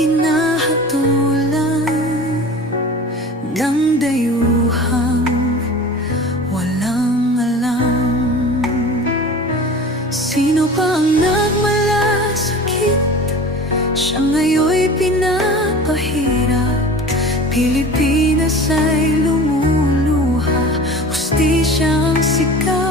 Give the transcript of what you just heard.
hinahatulan ng dayuhang walang alam. Sino pa ang nagmalasakit? Siya ngayon'y pinapahirap. Pilipinas ay lumuluha, hustisya ang sikat.